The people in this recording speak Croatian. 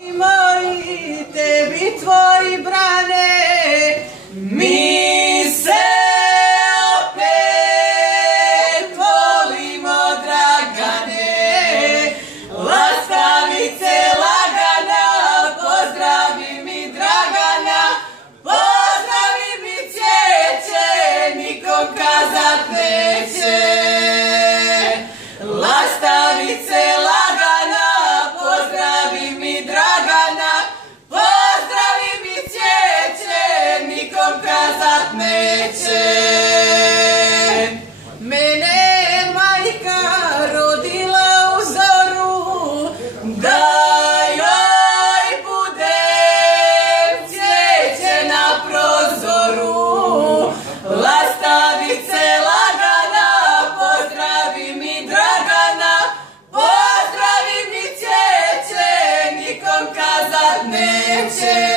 Moji tebi tvoji brane, mi se opet volimo, Dragane. Lastavice lagana, pozdravi mi Dragana, pozdravi mi cvijeće, nikom kazat neće. Lastavice lagana, pozdravi mi Dragana, pozdravi mi cvijeće, nikom kazat neće. Mene je majka rodila u zoru, da joj bude cvijeće na prozoru. Lastavice lagana, pozdravi mi Dragana, pozdravi mi cvijeće, nikom kazat neće.